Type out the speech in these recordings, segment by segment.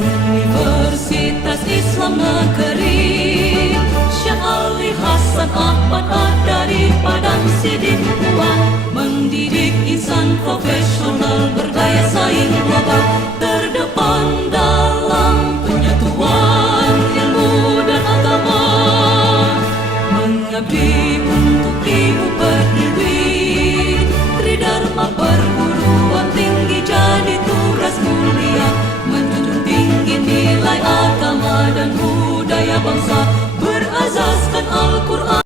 Universitas Islam Negeri Syekh Ali Hasan Ahmad dari Padang Sidimpuan, mendidik insan profesional berdaya saing global, terdepan dalam penyatuan ilmu dan agama, mengabdi untuk ibu pertiwi, Tridharma perguruan tinggi jadi tugas mulia, menjunjung tinggi nilai agama dan budaya bangsa berazaskan Al-Quran.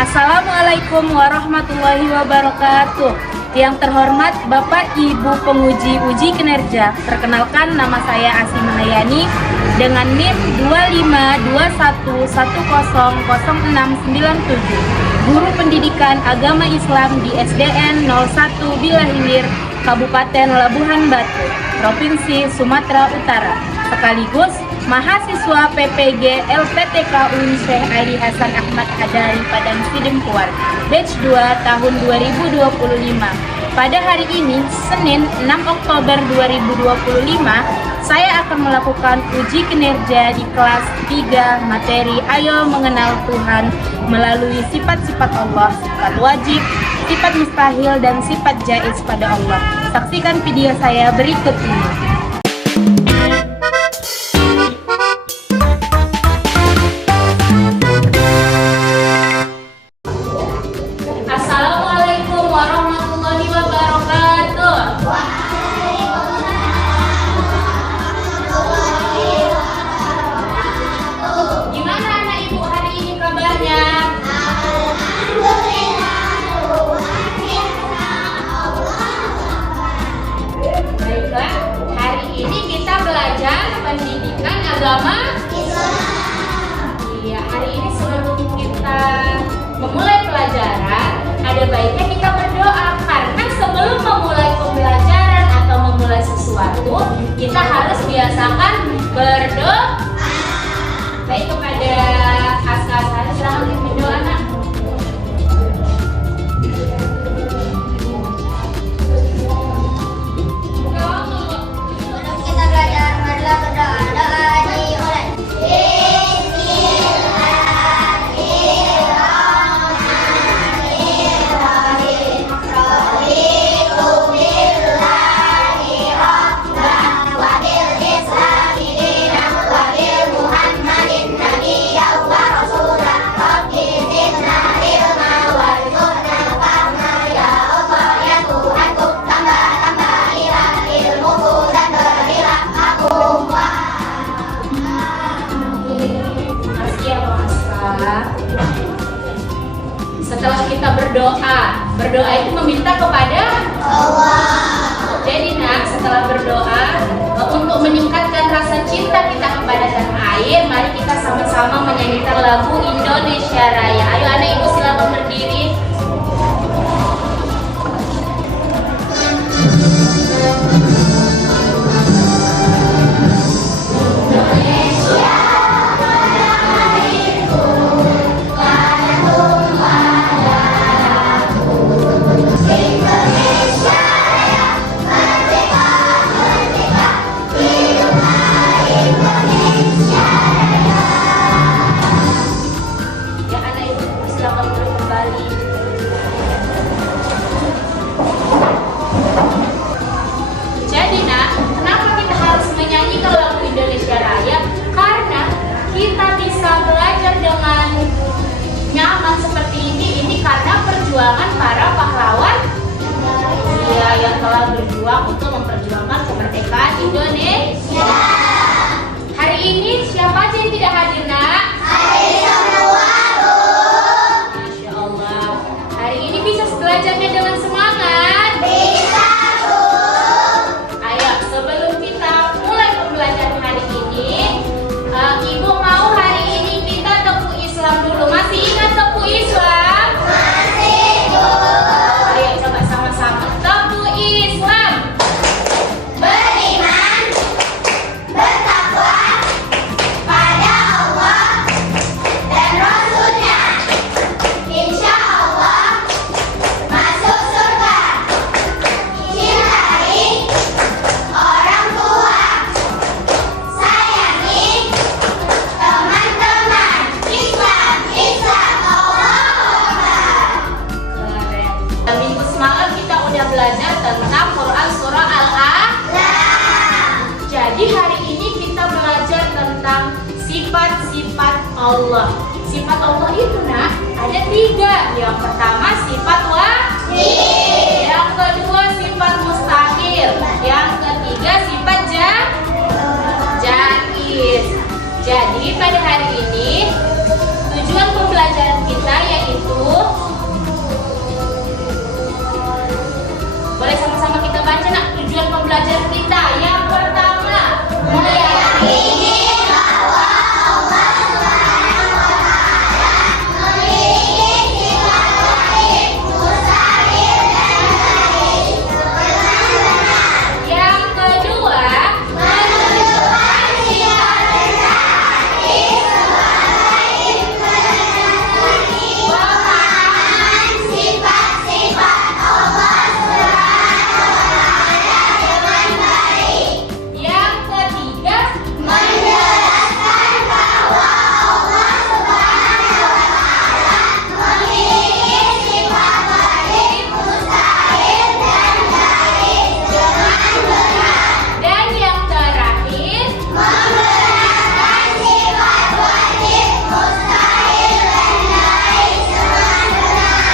Assalamualaikum warahmatullahi wabarakatuh. Yang terhormat Bapak Ibu penguji uji kinerja, perkenalkan nama saya Asy Mahayani dengan NIM 2521100697, Guru Pendidikan Agama Islam di SDN 01 Bilahilir, Kabupaten Labuhan Batu, Provinsi Sumatera Utara, sekaligus mahasiswa PPG LPTK UN Syekh Ali Hasan Ahmad dari Padang Sidimpuan, batch 2 tahun 2025. Pada hari ini, Senin 6 Oktober 2025, saya akan melakukan uji kinerja di kelas 3 materi Ayo Mengenal Tuhan melalui sifat-sifat Allah, sifat wajib, sifat mustahil, dan sifat jaiz pada Allah. Saksikan video saya berikut ini. Pendidikan agama Islam. Iya, hari ini sebelum kita memulai pelajaran, ada baiknya kita berdoa, karena sebelum memulai pembelajaran atau memulai sesuatu, kita harus biasakan berdoa. Baik, kepada Aska, silahkan berdoa, nak. Setelah kita berdoa itu meminta kepada Allah. Jadi nak, setelah berdoa untuk meningkatkan rasa cinta kita kepada tanah air, mari kita sama-sama menyanyikan lagu Indonesia Raya. Ayo anak ibu silakan berdiri. Perjuangan para pahlawan yang telah berjuang untuk memperjuangkan kemerdekaan Indonesia. Hari ini siapa aja yang tidak hadir, nak? Masya Allah. Sifat Allah itu nak ada 3. Yang pertama sifat wajib, yang kedua sifat mustahil, yang ketiga sifat jaiz. Jadi pada hari ini tujuan pembelajaran kita yaitu, boleh sama-sama kita baca nak tujuan pembelajaran kita. Yang pertama, meyakini bahwa Allah Subhanahu wa Ta'ala memiliki sifat wajib, mustahil dan jaiz dengan benar. Yang kedua, menunjukkan sifat mustahil sebagai menentukan pemahaman sifat-sifat Allah Subhanahu wa Ta'ala dengan baik. Yang ketiga, menjelaskan bahwa Allah Subhanahu wa Ta'ala memiliki sifat wajib, mustahil dan jaiz dengan benar. Dan yang terakhir, membenarkan sifat wajib, mustahil dan jaiz dengan benar.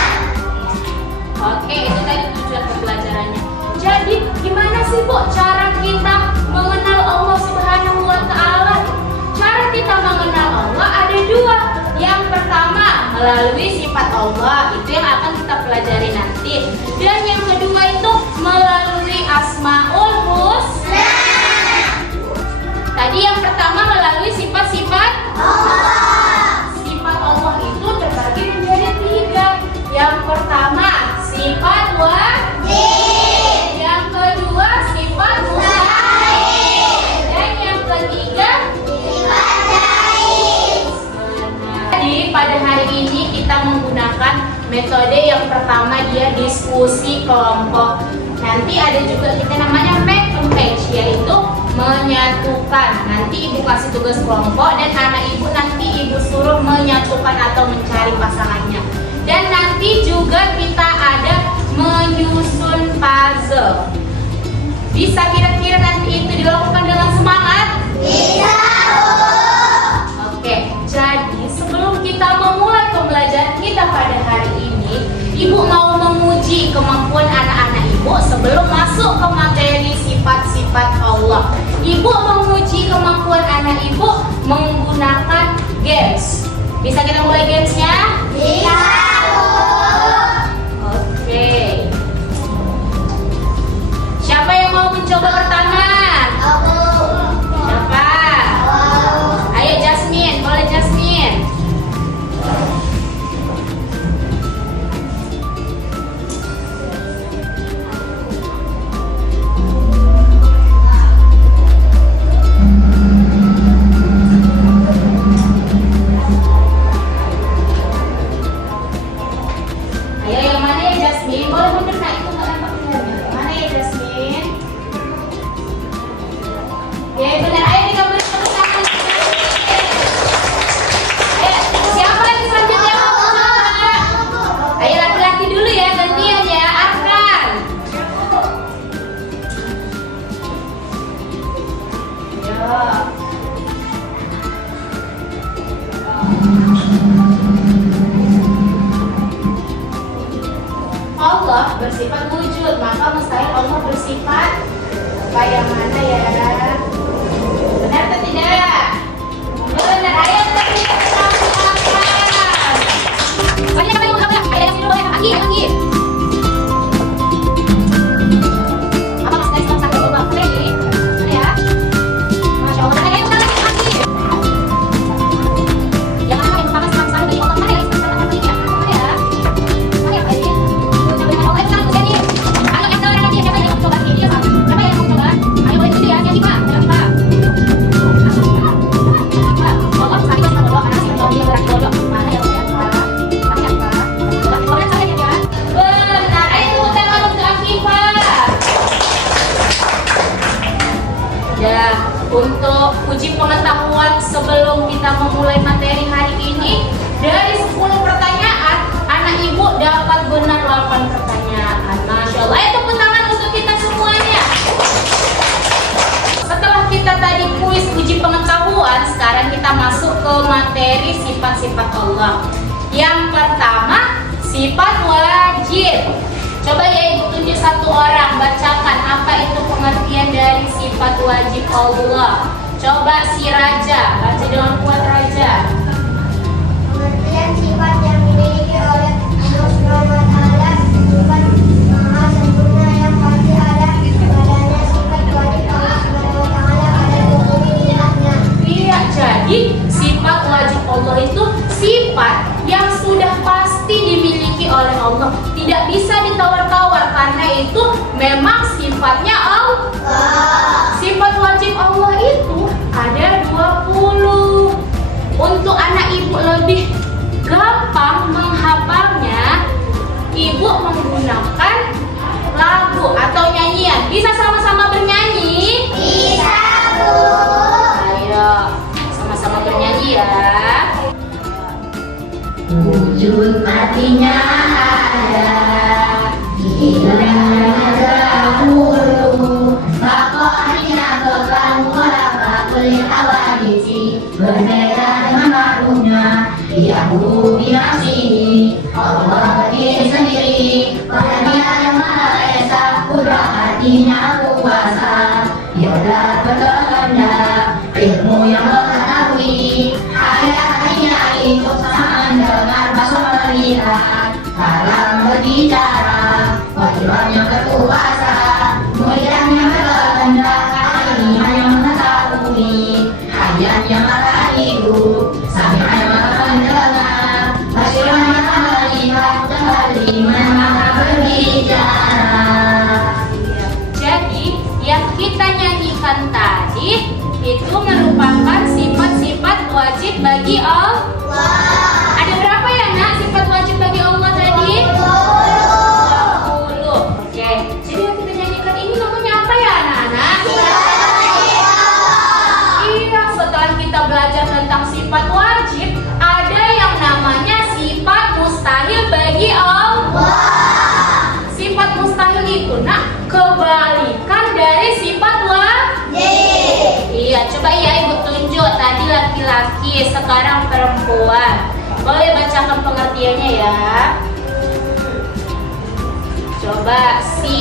Oke, itu tadi tujuan pembelajarannya. Jadi, gimana sih Bu cara kita mengenal Allah Subhanahu wa Ta'ala? Cara kita mengenal Allah ada 2. Yang pertama, melalui sifat Allah, itu yang akan kita pelajari nanti. Dan yang kedua itu melalui Asmaul Husna. Tadi yang pertama melalui sifat-sifat Allah. Sifat Allah itu terbagi menjadi 3. Yang pertama sifat wajib, yang kedua sifat mustahil, dan yang ketiga sifat jaiz. Jadi pada hari ini kita menggunakan metode yang pertama, dia diskusi kelompok. Nanti ada juga kita namanya make a match, yaitu menyatukan. Nanti ibu kasih tugas kelompok dan anak ibu nanti ibu suruh menyatukan atau mencari pasangannya. Dan nanti juga kita ada menyusun puzzle. Bisa kira-kira nanti itu dilakukan dengan semangat? Bisa. Oke, jadi sebelum kita memulai pembelajaran kita pada hari ini, ibu mau memuji kemampuan anak-anak ibu sebelum masuk ke materi sifat-sifat Allah. Ibu memuji kemampuan anak ibu menggunakan games. Bisa kita mulai gamesnya? Bisa. Oke. Siapa yang mau mencoba pertama? Aku. Siapa? Ayo Jasmine, boleh Jasmine. Ayo yang mana ya Jasmine? Boleh mundur nak, itu nggak nampak pilihannya. Mana ya Jasmine? Ya benar, ayo digabungin tepuk tangan. Ayo, siapa lagi selanjutnya mau mencoba? Ayo laki-laki dulu ya, gantian ya, Arkan. Ayo. Allah bersifat wujud, maka mustahil Allah bersifat apa yang mana ya? Benar atau tidak? Benar, ayo kita sama-sama. Soalnya kami mau kamu, ayo sini dulu ya, Anggi. Apa mas dari sama sampai lubang lagi? Mana ya? Masya Allah, ayo kita lagi Anggi. Yang mana yang pertama sama dari otak mana ya? Mana ya? Mana ya? Ayo. Untuk uji pengetahuan sebelum kita memulai materi hari ini, dari 10 pertanyaan, anak ibu dapat benar 8 pertanyaan. Masya Allah, ayo tepuk tangan untuk kita semuanya. Setelah kita tadi kuis uji pengetahuan, sekarang kita masuk ke materi sifat sifat wajib. Coba ya Ibu tunjuk satu orang, bacakan apa itu pengertian dari sifat wajib Allah. Coba si Raja, baca dengan kuat Raja. Pengertian sifat yang dimiliki oleh Allah Subhanahu wa Ta'ala, sifat maha sempurna yang pasti ada padanya. Sifat wajib Allah Subhanahu wa Ta'ala ada 20 ilahnya. Iya, jadi sifat wajib Allah itu sifat yang sudah pasti dimiliki oleh Allah, tidak bisa ditawar-tawar karena itu memang sifatnya Allah. Sifat wajib Allah itu ada 20. Untuk anak ibu lebih gampang menghafalnya, ibu menggunakan lagu atau nyanyian. Bisa sama-sama bernyanyi? Bisa, Bu. Ayo, sama-sama bernyanyi ya. Wujud matinya ada, hilangnya dahulu, pokoknya kekal kulit awadisi, berbeda dengan makhluknya, yang dulu yang sini, Allah berdiri sendiri, padanya yang maha esa, udah hatinya kuasa, biarlah berkehendak, ilmu yang mengetahui, ayat-ayatnya itu sama dengar bahasa melihat, dalam berbicara, wajibnya yang berkuasa, mulianya berkehendak, alimah yang mengetahui, hayat yang maha hidup, sami'ah yang maha mendengar, basirah yang maha melihat, kalimah yang maha berbicara. Jadi yang kita nyanyikan tadi itu merupakan sifat-sifat wajib bagi Allah. Ada berapa ya nak sifat wajib bagi Allah tadi? 20. Oke, jadi yang kita nyanyikan ini namanya apa ya anak-anak? Iya, setelah kita belajar tentang sifat wajib, ada yang namanya sifat mustahil bagi Allah. Sifat mustahil itu nak kebalikan dari sifat wajib. Iya, coba ya Ibu tunjuk. Tadi laki-laki, sekarang perempuan. Boleh bacakan pengertiannya ya. Coba si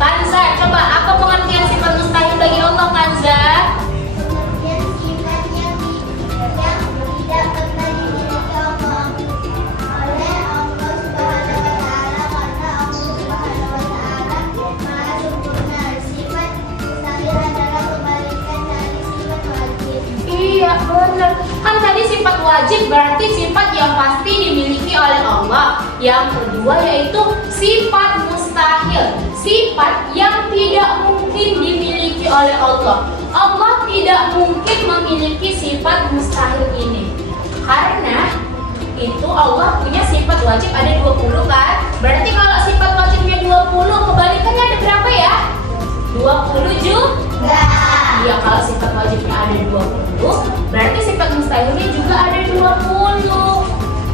Kanza, coba apa pengertian sifat mustahil bagi Allah Kanza? Pengertian sifat yang tidak pernah dimiliki Allah oleh Allah Subhanahu wa Ta'ala, karena Allah Subhanahu wa Ta'ala maha sempurna. Sifat mustahil adalah kebalikan dari sifat wajib. Iya benar. Kan tadi sifat wajib berarti sifat yang pasti dimiliki oleh Allah. Yang kedua yaitu sifat mustahil, sifat yang tidak mungkin dimiliki oleh Allah. Allah tidak mungkin memiliki sifat mustahil ini. Karena itu Allah punya sifat wajib ada 20 kan? Berarti kalau sifat wajibnya 20, kebalikannya ada berapa ya? 20 juga. Iya, kalau sifat wajibnya ada 20, berarti sifat mustahilnya juga ada 20.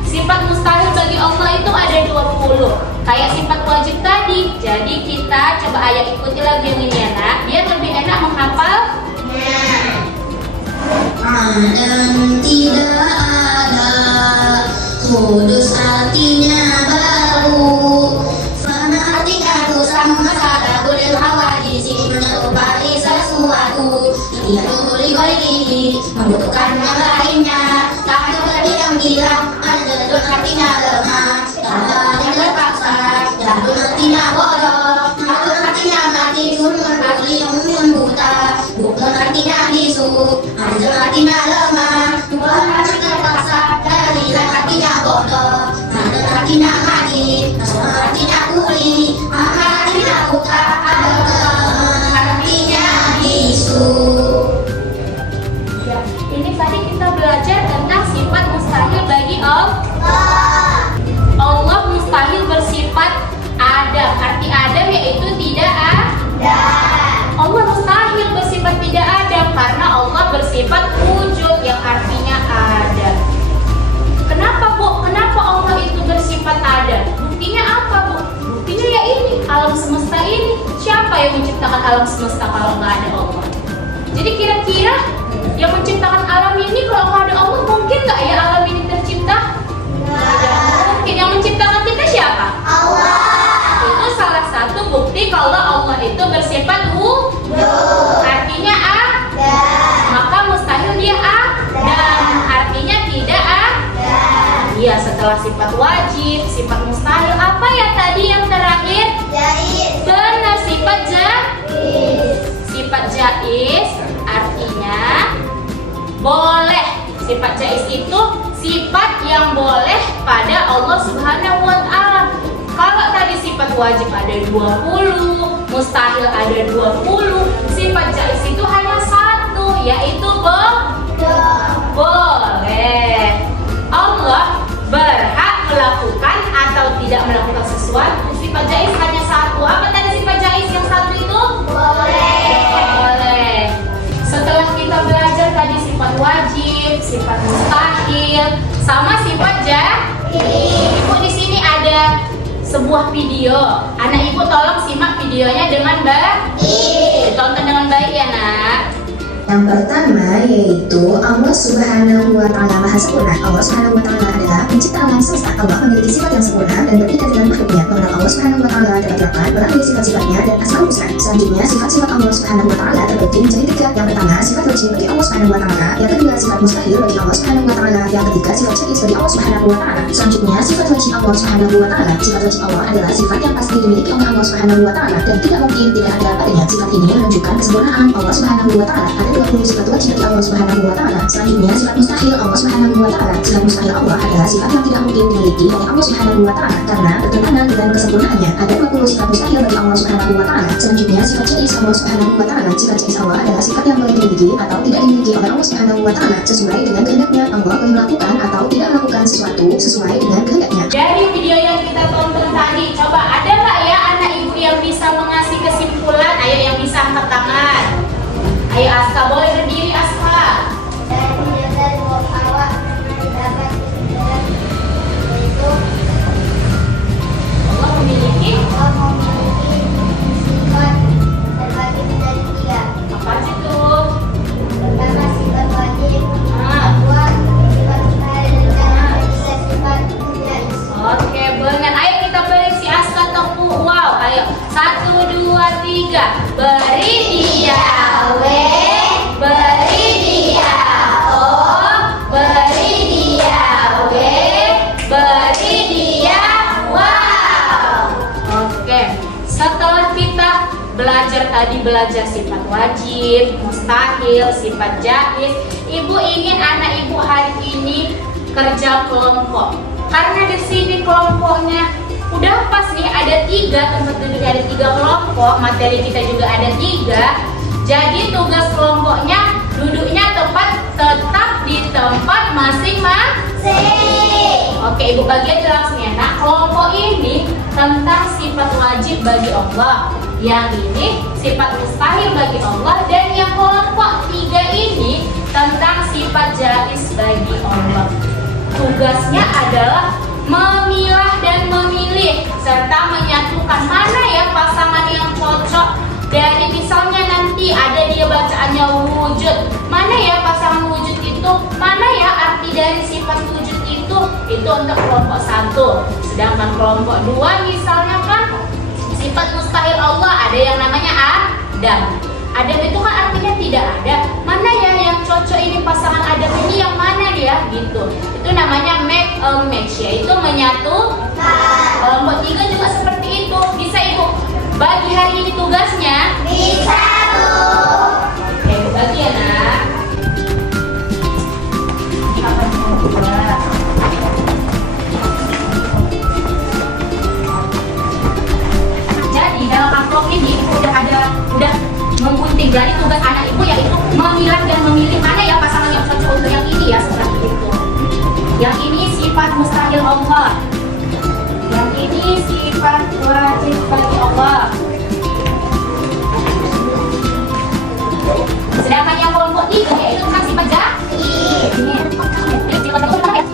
Sifat mustahil bagi Allah itu ada 20. Kayak sifat wajib tadi. Jadi kita coba ayat ikuti lagu yang ini ya nak, biar lebih enak menghafal. Adam tidak ada, kudus artinya baru, fanatikaku sama kata boleh hawadisi, menyerupai sesuatu, ia tuli ini membutuhkan yang lainnya, tak ada yang bilang, ada artinya lemah, tak yang terpaksa, jatuh artinya bodoh, jatuh artinya mati, sumber hati yang buta, bukan artinya bisu, ada artinya lemah, bukan artinya terpaksa, dari artinya bodoh, ada artinya mati, artinya kuli, artinya buta, ada artinya bisu. Ya, ini tadi kita belajar tentang sifat mustahil bagi Allah. Allah mustahil bersifat ada. Arti adam yaitu tidak ada. Allah mustahil bersifat tidak ada karena Allah bersifat wujud yang artinya ada. Kenapa Bu? Kenapa Allah itu bersifat ada? Buktinya apa Bu? Buktinya ya ini, alam semesta ini. Siapa yang menciptakan alam semesta kalau nggak ada Allah? Jadi kira-kira yang menciptakan alam ini kalau nggak ada Allah, mungkin nggak ya alam ini tercipta? Tidak mungkin. Yang Iya, setelah sifat wajib, sifat mustahil, apa ya tadi yang terakhir? Jais. Benar, sifat Jais. Sifat jaiz artinya boleh. Sifat jaiz itu sifat yang boleh pada Allah Subhanahu wa Ta'ala. Kalau tadi sifat wajib ada 20, mustahil ada 20, sifat jaiz itu hanya satu, yaitu boleh. Allah berhak melakukan atau tidak melakukan sesuatu. Sifat jaiz hanya satu. Apa tadi sifat jaiz yang satu itu? Boleh. Setelah kita belajar tadi sifat wajib, sifat mustahil, sama sifat Ibu di sini ada sebuah video. Anak ibu tolong simak videonya dengan baik. Tonton dengan baik ya nak. Yang pertama yaitu Allah Subhanahu wa Ta'ala Maha Sempurna. Allah Subhanahu wa Ta'ala adalah pencipta alam semesta. Allah memiliki sifat yang sempurna dan berbeda dengan makhluknya. Mengenal Allah Subhanahu wa Ta'ala dapat dilakukan melalui sifat-sifatnya dan asmaul husna. Selanjutnya sifat-sifat Allah Subhanahu wa Ta'ala terbagi menjadi tiga. Yang pertama sifat wajib bagi Allah Subhanahu wa Ta'ala. Yang kedua sifat mustahil bagi Allah Subhanahu wa Ta'ala. Yang ketiga sifat jaiz bagi Allah Subhanahu wa Ta'ala. Selanjutnya sifat wajib Allah Subhanahu wa Ta'ala. Sifat wajib Allah adalah sifat yang pasti dimiliki oleh Allah Subhanahu wa Ta'ala dan tidak mungkin tidak ada padanya. Sifat ini menunjukkan kesempurnaan Allah Subhanahu wa Ta'ala. Ada 20 sifat wajib bagi Allah Subhanahu wa Ta'ala. Selanjutnya sifat mustahil Allah Subhanahu wa Ta'ala. Sifat mustahil Allah adalah sifat yang tidak mungkin dimiliki oleh Allah Subhanahu wa Ta'ala karena bertentangan dengan kesempurnaannya. Ada 20 sifat mustahil bagi Allah Subhanahu wa Ta'ala. Selanjutnya sifat jaiz Allah Subhanahu wa Ta'ala. Sifat jaiz Allah adalah sifat yang boleh dimiliki atau tidak dimiliki oleh Allah Subhanahu wa Ta'ala sesuai dengan kehendaknya. Allah boleh melakukan atau tidak melakukan sesuatu sesuai dengan kehendaknya. Dari video yang kita tonton tadi, coba ada nggak ya anak ibu yang bisa mengasih kesimpulan? Ayo yang bisa angkat tangan. Ayo Aska, boleh berdiri Aska. Dari awal dapat kesimpulan yaitu Allah memiliki Allah memiliki sifat terbagi menjadi tiga. apa itu? Pertama sifat wajib, Ah, kedua sifat mustahil, dan ketiga sifat jaiz. oke, benar. Ayo kita beri si Aska tepuk. Wow, ayo 1, 2, 3. Beri dia beri dia beri dia beri dia wow. Oke, setelah kita belajar sifat wajib, mustahil, sifat jaiz, ibu ingin anak ibu hari ini kerja kelompok. Karena di sini kelompoknya udah pas nih, ada 3 tempat duduknya, ada 3 kelompok, materi kita juga ada 3. Jadi tugas kelompoknya duduknya tetap di tempat masing-masing. Oke, ibu bagian langsung ya. Nah, kelompok ini tentang sifat wajib bagi Allah, yang ini sifat mustahil bagi Allah, dan yang kelompok 3 ini tentang sifat jaiz bagi Allah. Tugasnya adalah memilah dan memilih serta menyatukan mana ya pasangan yang cocok. Dari misalnya nanti ada dia bacaannya wujud, mana ya pasangan wujud itu, mana ya arti dari sifat wujud itu untuk kelompok 1. Sedangkan kelompok 2 misalnya kan sifat mustahil Allah, ada yang namanya Adam. Adam itu kan artinya tidak ada, mana ya yang cocok ini pasangan Adam ini yang mana dia gitu. Itu namanya make a match, yaitu menyatukan. Kelompok 3 juga seperti itu. Bisa ibu bagi hari ini tugasnya? Bisa, Bu. Oke, bagi ya nak. Apa yang mau buat? Jadi dalam amplop ini udah menggunting. Dari tugas anak ibu yaitu memilah dan memilih mana ya pasangan yang cocok untuk yang ini ya, seperti itu. Yang ini sifat mustahil Allah, yang ini sifat wajib bagi Allah. Sedangkan yang kelompok 3 yaitu tentang sifat jaiz. Ini sifat wajib apa ya?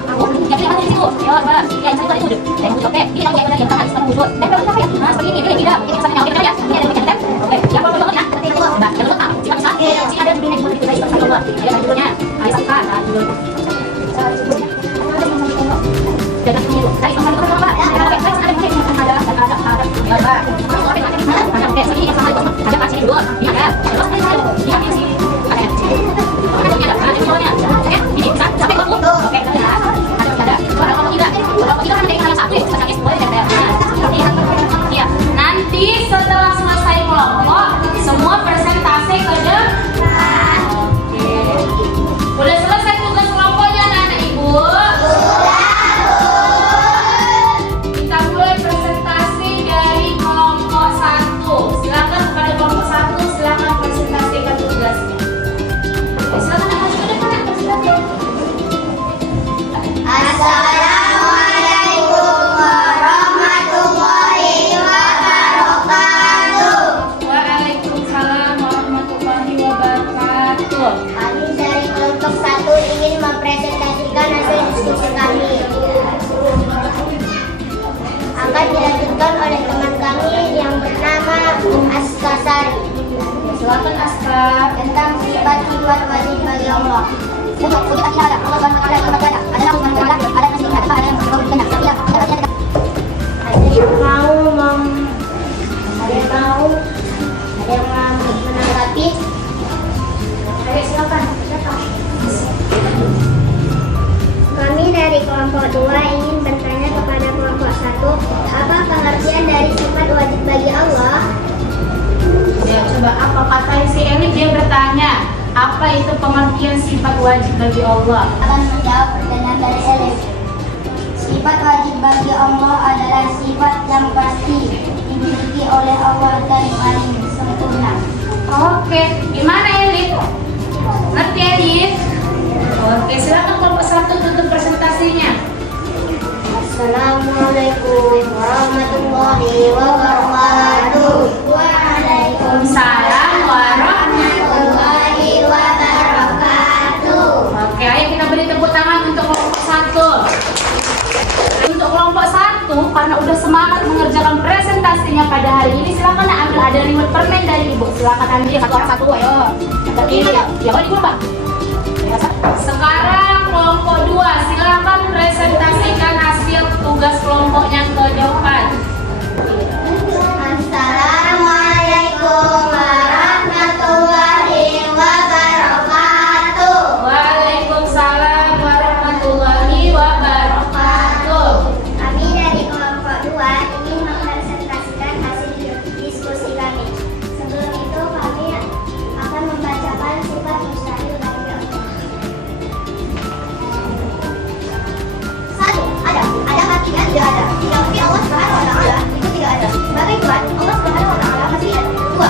Yang ada di situ. Ya, Mbak. Yang saya itu. Dan oke, ini yang ada yang tangan di sana wujud. Dan kalau kita ya, nah seperti ini, tidak. Ini misalnya oke ya. Ini ada yang oke. Yang kelompok banget ya. Mbak, yang kelompok sifat misalnya. Sini ada dunia yang kita sifat Allah. Ya, judulnya. Ayo sifat, judul. Jangan ini dulu. Tadi sama sama Mbak. Ada yang ada. Ya, Mbak. Oke, sini yang sama itu. Ada pas ini dulu. Ini ada. Terus ini ada. Ini ada sini. Ada yang sini. Ini ada. Ada yang soalnya. Oke, ini bisa sampai 20. Oke, ada. Ada. Orang kelompok 3. Silakan Askar. Tentang sifat-sifat wajib bagi Allah. Untuk wujud ada Allah Subhanahu wa taala itu ada. Ada Allah Subhanahu wa taala, ada yang masih ada yang belum benar. Tidak, ada yang mau ada yang tahu, ada yang mau menanggapi. Ayo silakan. Kami dari kelompok 2 ingin bertanya kepada kelompok 1, apa pengertian dari sifat wajib bagi Allah? Ya, coba apa kata si Elif? Dia bertanya, apa itu pengertian sifat wajib bagi Allah? Akan menjawab pertanyaan dari Elif. Sifat wajib bagi Allah adalah sifat yang pasti dimiliki oleh Allah dan paling sempurna. Oke, gimana Elif? Ngerti Elif? Oke, silakan kelompok 1 tutup presentasinya. Assalamualaikum warahmatullahi wabarakatuh. Waalaikumsalam warahmatullahi wabarakatuh. Oke, ayo kita beri tepuk tangan untuk kelompok 1. Untuk kelompok 1, karena udah semangat mengerjakan presentasinya pada hari ini, silakan ambil ada reward permen dari ibu. Silakan ambil satu orang satu, ayo. Ini ya, boleh Pak. Sekarang kelompok 2, silakan presentasikan hasil tugas kelompoknya ke depan. Assalamualaikum warahmatullahi wabarakatuh. Waalaikumsalam warahmatullahi wabarakatuh. Kami dari kelompok 2 ingin mempresentasikan hasil diskusi kami. Sebelum itu kami akan membacakan sifat mustahil bagi Allah. 1. Ada artinya tidak ada. Tidak mungkin Allah Subhanahu wa taala itu tidak ada. Sebagai Tuhan, Allah Subhanahu wa taala masih ada. 2.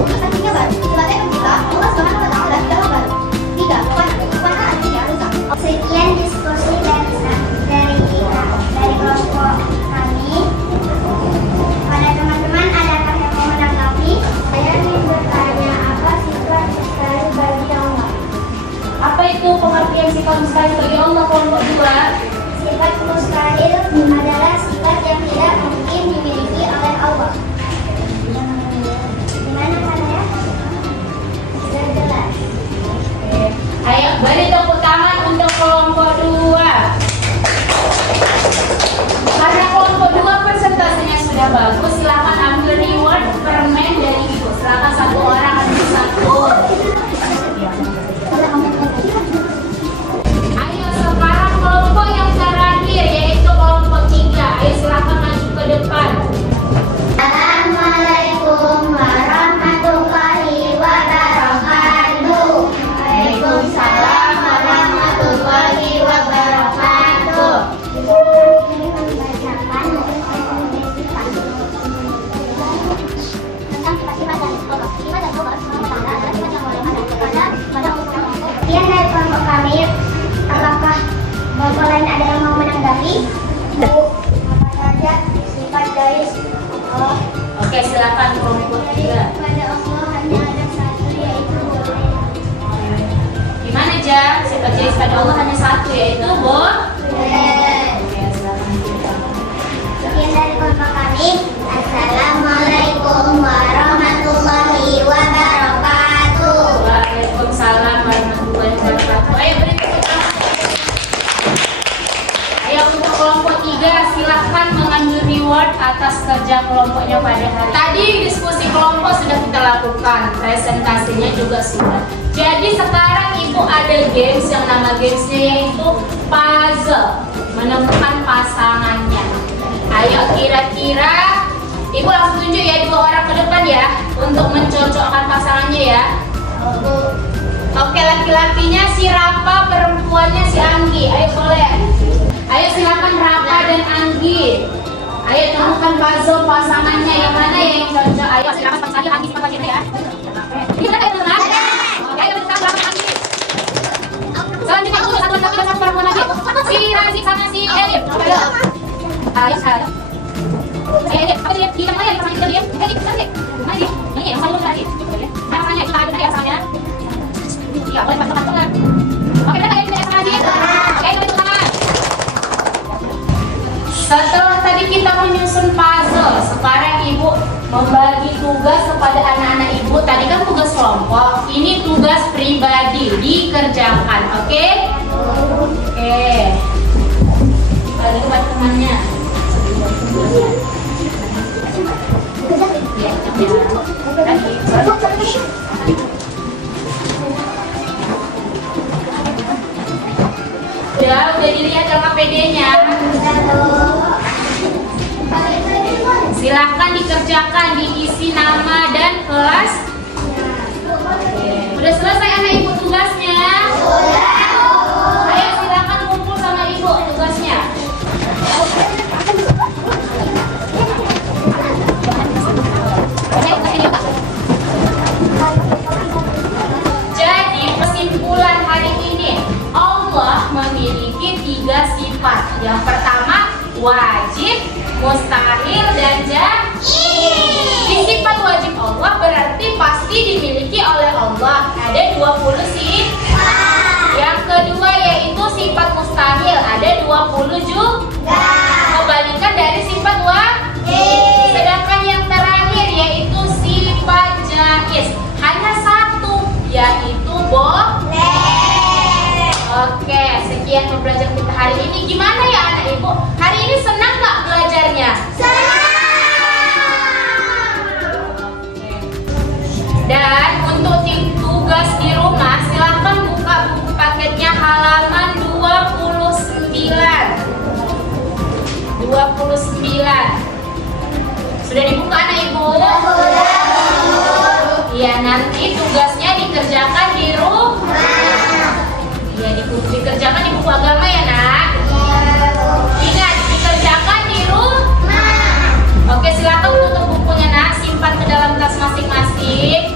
Artinya baru. Sebagai pencipta, Allah Subhanahu wa taala tidaklah baru. 3. Fana artinya rusak. Sekian diskusi dari kita, dari kelompok kami. Pada teman-teman, adakah yang mau menanggapi? Saya ingin bertanya, apa sifat mustahil bagi Allah? Apa itu pengertian sifat mustahil bagi Allah kelompok 2? Sifat mustahil adalah sifat yang tidak mungkin dimiliki oleh Allah. Gimana caranya? Sudah jelas. Ayo beri tepuk tangan untuk kelompok 2. Karena kelompok 2 presentasinya sudah bagus, silakan ambil reward permen dari ibu. Silakan satu orang ambil satu. Ayo sekarang kelompok yang terakhir, yaitu kelompok 3. Ayo silakan maju ke depan. Assalamualaikum warahmatullahi wabarakatuh. Waalaikumsalam warahmatullahi wabarakatuh. Ini membacakan tentang sifat-sifat dan Allah. Sifat dan Allah Subhanahu wa taala adalah sifat yang boleh ada pada Allah. Sekian dari kelompok kami. Apakah kelompok lain ada yang mau menanggapi? Apa saja sifat dari Allah? Oke, silakan kelompok 3. Pada Allah hanya ada satu, yaitu boleh. Gimana Jam? Sifat jenis pada Allah hanya satu, yaitu boleh. Oke, silakan. Sekian dari kelompok kami. Assalamualaikum warahmatullahi wabarakatuh. Waalaikumsalam warahmatullahi wabarakatuh. Ayo beri tepuk tangan. Ayo untuk kelompok 3, silahkan mengambil reward atas kerja kelompoknya pada hari. Tadi diskusi kelompok sudah kita lakukan, presentasinya juga sudah. Jadi sekarang ibu ada games yang nama gamesnya yaitu puzzle, menemukan pasangannya. Ayo kira-kira ibu langsung tunjuk ya 2 orang ke depan ya untuk mencocokkan pasangannya ya. Oke, laki-lakinya si Rapa, perempuannya si Anggi. Ayo boleh. Ayo silakan Rapa dan Anggi. Ayo temukan puzzle pasangannya yang mana yang cocok. Ayo silakan pasangannya Anggi sama Anggi ya. Ini mana yang teman? Oke, ayo kita Rapa Anggi. Selanjutnya aku satu laki dan satu perempuan lagi. Si Razik sama si Elif. Ayo saya. Elif, apa dia? Kita mana yang pasangan dia? Elif, mana? Mana dia? Ini yang paling lagi. Pasangannya kita ada ya pasangannya. Ya, boleh pakai tangan. Oke, kita ayo kita lagi. Oke, kita tangan. Setelah tadi kita menyusun puzzle, sekarang ibu membagi tugas kepada anak-anak ibu. Tadi kan tugas kelompok, ini tugas pribadi dikerjakan. Oke? Oke. Bagi kepada temannya. Udah dilihat sama PD-nya. Silahkan dikerjakan, diisi nama dan kelas. Udah selesai anak ibu tugasnya? Ayo silahkan kumpul sama ibu tugasnya. Jadi kesimpulan hari ini, Allah memiliki 3 sifat. Yang pertama, wajib, mustahil, dan jahil. Di sifat wajib Allah berarti pasti dimiliki oleh Allah. Ada 20 sifat. Yang kedua yaitu sifat mustahil. Ada 20 juga. Kebalikan dari sifat wajib. Sedangkan yang terakhir yaitu sifat jaiz. Hanya 1, yaitu boleh. Oke, sekian pembelajaran kita hari ini. Gimana ya anak ibu? Hari ini senang nggak belajarnya? Senang. Dan untuk tugas di rumah, silahkan buka buku paketnya halaman 29. Sudah dibuka anak ibu? Iya, nanti tugasnya dikerjakan di rumah. Iya, dikerjakan di buku agama ya nak? Ingat, dikerjakan di rumah. Oke, silakan tutup bukunya nak, simpan ke dalam tas masing-masing.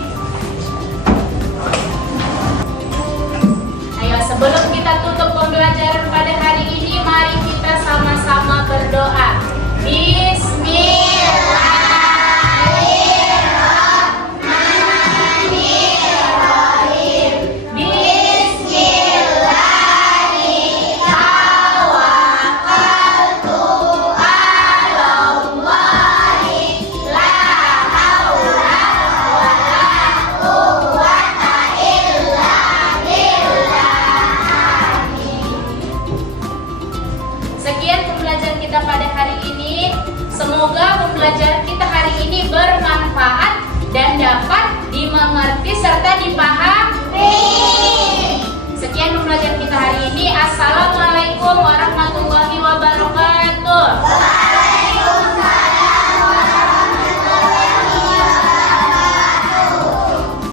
Ayo, sebelum kita tutup pembelajaran pada hari ini, mari kita sama-sama berdoa. Bismillahirrahmanirrahim. Bismillahirrahmanirrahim. Sekian pembelajaran kita pada hari ini. Semoga pembelajaran kita hari ini bermanfaat dan dapat dimengerti serta dipahami. Sekian pembelajaran kita hari ini. Assalamualaikum warahmatullahi wabarakatuh.